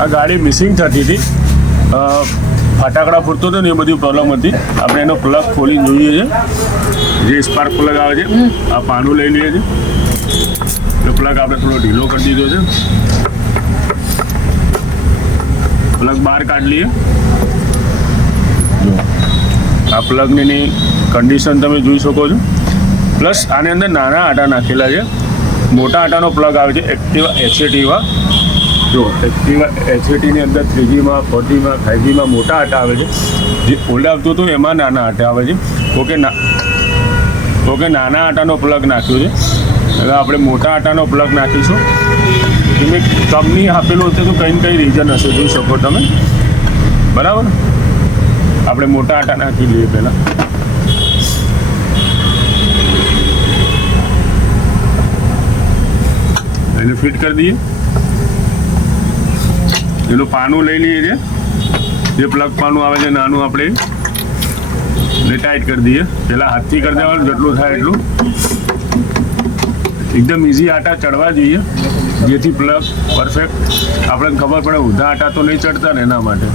આ ગાડી મિસિંગ થતી હતી, ફટાકડા ફૂટતો હતો ને એ બધી પ્રોબ્લેમ હતી. આપણે એનો પ્લગ ખોલી જોઈએ છે, જે સ્પાર્ક પ્લગ આવે છે. આ પાનું લઈ લઈએ છીએ, તો પ્લગ આપણે થોડો ઢીલો કરી દીધો છે. પ્લગ બહાર કાઢી લઈએ. આ પ્લગની કન્ડિશન તમે જોઈ શકો છો. પ્લસ આની અંદર નાના આટા નાખેલા છે, મોટા આટાનો પ્લગ આવે છે એક્ટિવા HATમાં. જો એક્ટિવા HATની અંદર 3Gમાં 4Gમાં 5Gમાં મોટા આટા આવે છે. જે ઓલ્ડ આવતું હતું એમાં નાના આટા આવે છે. ઓકે, નાના આટાનો પ્લગ નાખ્યો છે. હવે આપણે મોટા આટાનો પ્લગ નાખીશું. તમે કંપની આપેલું હશે તો કઈ રીઝન હશે, જોઈ શકો તમે. બરાબર, આપણે મોટા આટા નાખી લઈએ પહેલાં. એને ફિટ કરી દઈએ. એનું પાનું લઈ લઈએ છીએ, જે પ્લગ પાનું આવે છે નાનું, આપણે ને ટાઈટ કરી દઈએ. પહેલાં હાથથી કરી દેવાનું, જેટલું થાય એટલું. એકદમ ઇઝી આટા ચડવા જોઈએ, જેથી પ્લગ પરફેક્ટ આપણને ખબર પડે. ઊંધા આટા તો નહીં ચડતા ને, એના માટે.